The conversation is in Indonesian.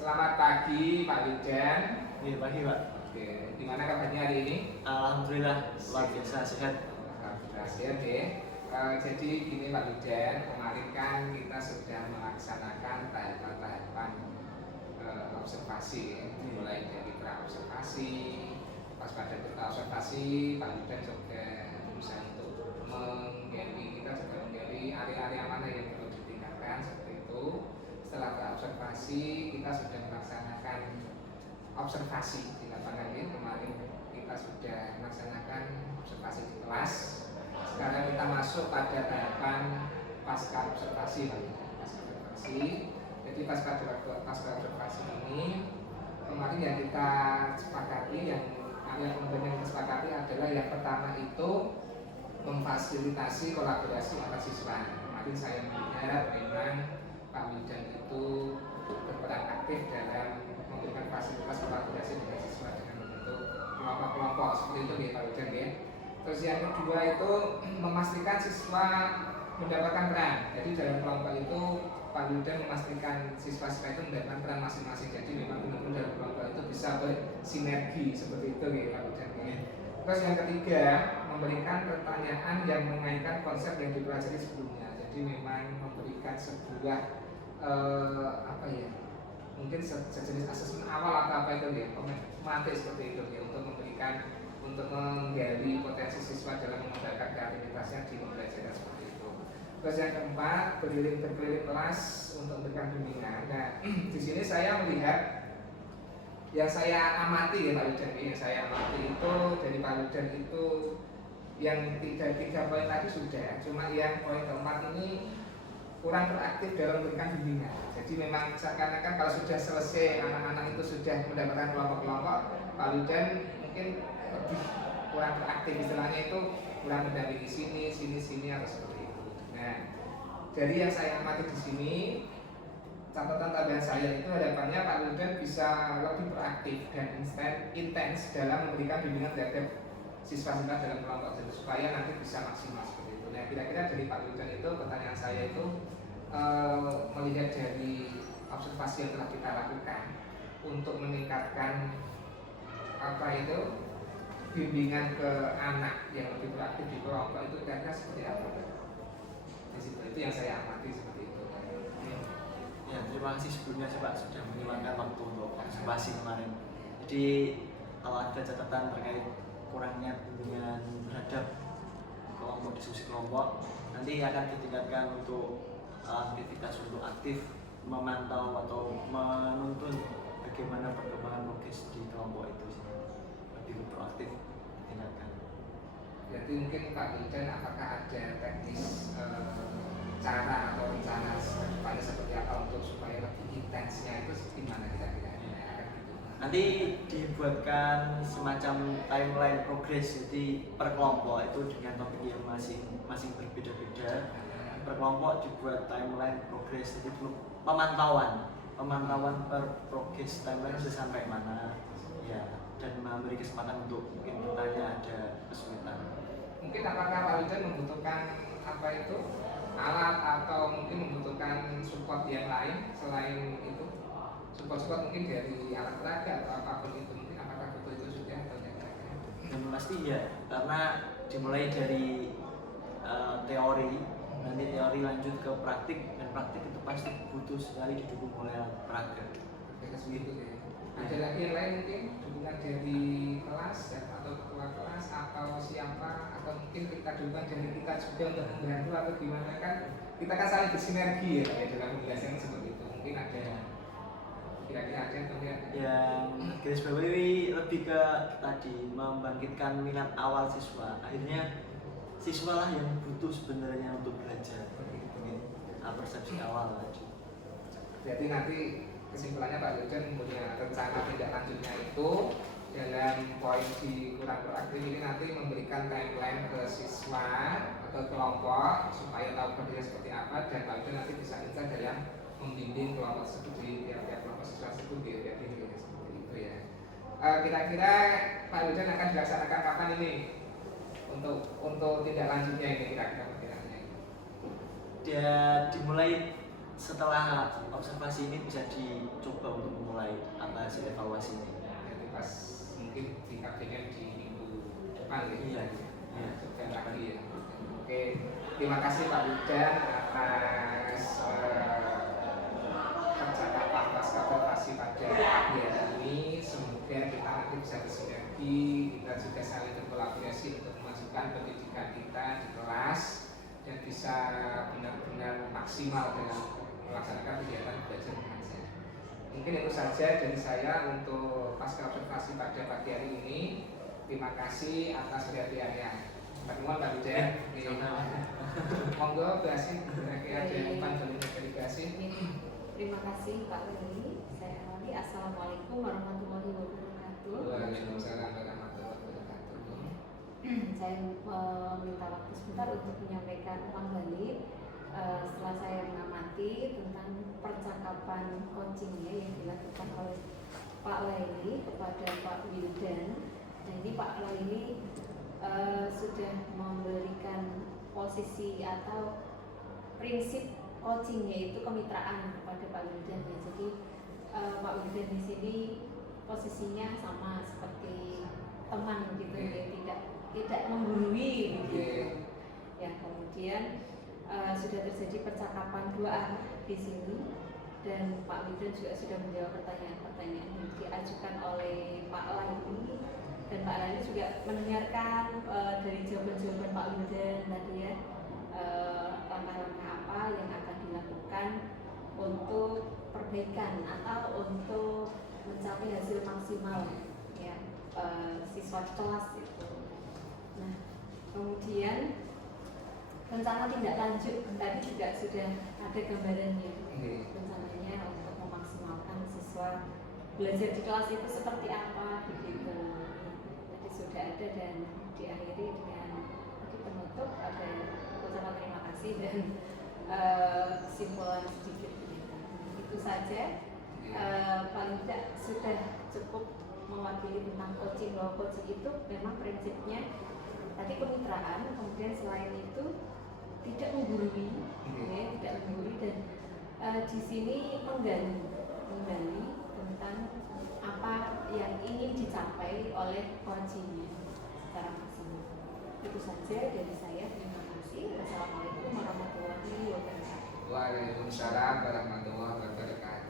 Selamat pagi Pak Wijan. Iya, pagi Pak. Oke, gimana kabarnya hari ini? Alhamdulillah luar biasa sehat. Alhamdulillah sehat ya. Jadi gini Pak Wijan, kemarin kan kita sudah melaksanakan tahapan-tahapan observasi ya. Mulai dari pra-observasi, pas pada observasi Pak Wijan juga berusaha untuk menggali, kita juga menggali area-area mana yang perlu ditingkatkan seperti itu. Setelah observasi, kita sudah melaksanakan observasi di lapangan ini. Kemarin kita sudah melaksanakan observasi di kelas. Sekarang kita masuk pada tahapan pasca observasi. Jadi pasca observasi ini kemarin yang kita sepakati, yang kemudian kita sepakati adalah yang pertama itu memfasilitasi kolaborasi antar siswa. Kemarin saya melihat memang Pak Wijan itu berperan aktif dalam memberikan fasilitas kolaborasi dengan siswa dengan membentuk kelompok-kelompok seperti itu ya Pak Wijan ya. Terus yang kedua itu memastikan siswa mendapatkan peran. Jadi dalam kelompok itu Pak Wijan memastikan siswa-siswa itu mendapatkan peran masing-masing. Jadi memang benar-benar dalam kelompok itu bisa bersinergi seperti itu ya Pak Wijan ya. Terus yang ketiga memberikan pertanyaan yang mengaitkan konsep yang dipelajari sebelumnya. Jadi memang memberikan sebuah mungkin sejenis asesmen awal atau apa itu ya, materi seperti itu ya, untuk menggali potensi siswa dalam mengembangkan kreativitasnya di pembelajaran seperti itu. Terus yang keempat, berkeliling kelas untuk memberikan bimbingan. Nah, di sini saya melihat yang saya amati ya Pak Wijan, yang saya amati itu dari Pak Wijan itu yang tiga poin tadi sudah, cuma yang poin keempat ini kurang proaktif dalam memberikan bimbingan. Jadi memang seakan-akan kalau sudah selesai anak-anak itu sudah mendapatkan kelompok-kelompok, Pak Wijan mungkin lebih kurang proaktif, istilahnya itu kurang mendampingi sini atau seperti itu. Nah, dari yang saya amati di sini, catatan tambahan saya itu harapannya Pak Wijan bisa lebih proaktif dan intens dalam memberikan bimbingan terhadap siswa-siswa dalam kelompok supaya nanti bisa maksimal seperti itu. Nah, kira-kira dari Pak Wijan itu pertanyaan saya itu melihat dari observasi yang telah kita lakukan untuk meningkatkan bimbingan ke anak yang lebih proaktif di kelompok itu kira-kira seperti apa? Di situ itu yang saya amati seperti itu. Ya, terima kasih sebelumnya Pak sudah menyumbangkan waktu untuk observasi kemarin. Jadi kalau ada catatan terkait kurangnya bimbingan terhadap kelompok, diskusi kelompok, nanti akan ditingkatkan untuk aktivitas untuk aktif memantau atau menuntun bagaimana perkembangan progres di kelompok itu sih. Lebih proaktif ditingkatkan. Jadi mungkin Pak Wijan apakah ada teknis cara atau rencana kedepannya seperti apa untuk supaya lebih intensnya itu gimana kira-kira? Nanti dibuatkan semacam timeline progres, jadi per kelompok itu dengan topik yang masing berbeda-beda. Per kelompok dibuat timeline progres, jadi pemantauan per progres timeline sudah sampai mana ya, dan memberi kesempatan untuk mungkin bertanya ada kesulitan. Mungkin apakah Pak Wijan membutuhkan alat atau mungkin membutuhkan support yang lain selain itu? Support mungkin dari alat peraga atau apapun itu, mungkin apakah betul itu sudah atau tidak? Dan pasti ya, karena dimulai dari teori, nanti teori lanjut ke praktik, dan praktik itu pasti butuh sekali didukung oleh alat peraga. Segitu ya. Ada lagi yang lain mungkin dukungan dari kelas atau ketua kelas atau siapa, atau mungkin kita dukungan dari kita juga untuk membantu atau gimana, kan kita kan saling bersinergi ya dalam pembelajaran seperti itu. Mungkin ada kira-kira ada atau enggak? Yang garis bawahi lebih ke tadi membangkitkan minat awal siswa. Akhirnya siswa lah yang butuh sebenarnya untuk belajar. Persepsi awal tadi. Jadi nanti kesimpulannya Pak Wijan punya rencana tindak lanjutnya itu dalam poin di kurang proaktif ini nanti memberikan timeline ke siswa atau kelompok supaya tahu kerjanya seperti apa, dan Pak Wijan nanti bisa insight dalam membimbing kelompok tersebut di tiap kelompok siswa tersebut seperti itu ya. Kira-kira Pak Wijan akan dilaksanakan kapan ini untuk tindak lanjutnya ini kira-kira perkiraannya? Dia dimulai setelah observasi ini bisa dicoba untuk memulai apa hasil evaluasi ini. Jadi pas mungkin di kabinet di minggu depan ya. Iya. Sudah lagi ya. Oke, terima kasih Pak Wildan atas percakapan pasca observasi pada pagi hari ini. Semoga kita nanti bisa bersinergi, kita juga saling berkolaborasi untuk memajukan pendidikan kita di kelas dan bisa benar-benar maksimal dalam melaksanakan kegiatan belajar mengajar. Mungkin itu saja dari saya untuk pasca observasi pada pagi hari ini. Terima kasih atas perhatiannya. Pertemuan Pak Wildan. Monggo Basin, kira-kira ada pandangan delegasi. Terima kasih Pak Lili. Saya awali. Assalamualaikum warahmatullahi wabarakatuh. Waalaikumsalam warahmatullahi wabarakatuh. Saya meminta waktu sebentar untuk menyampaikan kembali setelah saya mengamati tentang percakapan coachingnya yang dilakukan oleh Pak Laili kepada Pak Wildan. Dan ini Pak Laili sudah memberikan posisi atau prinsip coachingnya itu kemitraan kepada Pak Wildan ya. Jadi Pak Wildan di sini posisinya sama seperti teman gitu ya, tidak menggurui begitu. Ya, kemudian sudah terjadi percakapan dua arah di sini dan Pak Wildan juga sudah menjawab pertanyaan-pertanyaan yang diajukan oleh Pak Laili dan Pak Laili juga mendengarkan dari jawaban-jawaban Pak Wildan tadi ya, langkah-langkah apa yang akan dilakukan untuk perbaikan atau untuk mencapai hasil maksimal ya siswa kelas itu. Nah, kemudian rencana tindak lanjut tadi juga sudah ada gambarannya. Rencananya untuk memaksimalkan siswa belajar di kelas itu seperti apa begitu. Jadi sudah ada dan diakhiri dengan bagi penutup ada ucapan terima kasih dan kesimpulan sedikit. Itu saja. Paling tidak sudah cukup mewakili tentang coaching, bahwa coaching itu memang prinsipnya tadi kemitraan, kemudian selain itu tidak menggurui, ya, tidak menggurui dan di sini menggali tentang apa yang ingin dicapai oleh coachingnya secara maksimal. Itu saja dari saya. Terima kasih. Wassalamualaikum warahmatullahi wabarakatuh. Waalaikumsalam warahmatullahi wabarakatuh.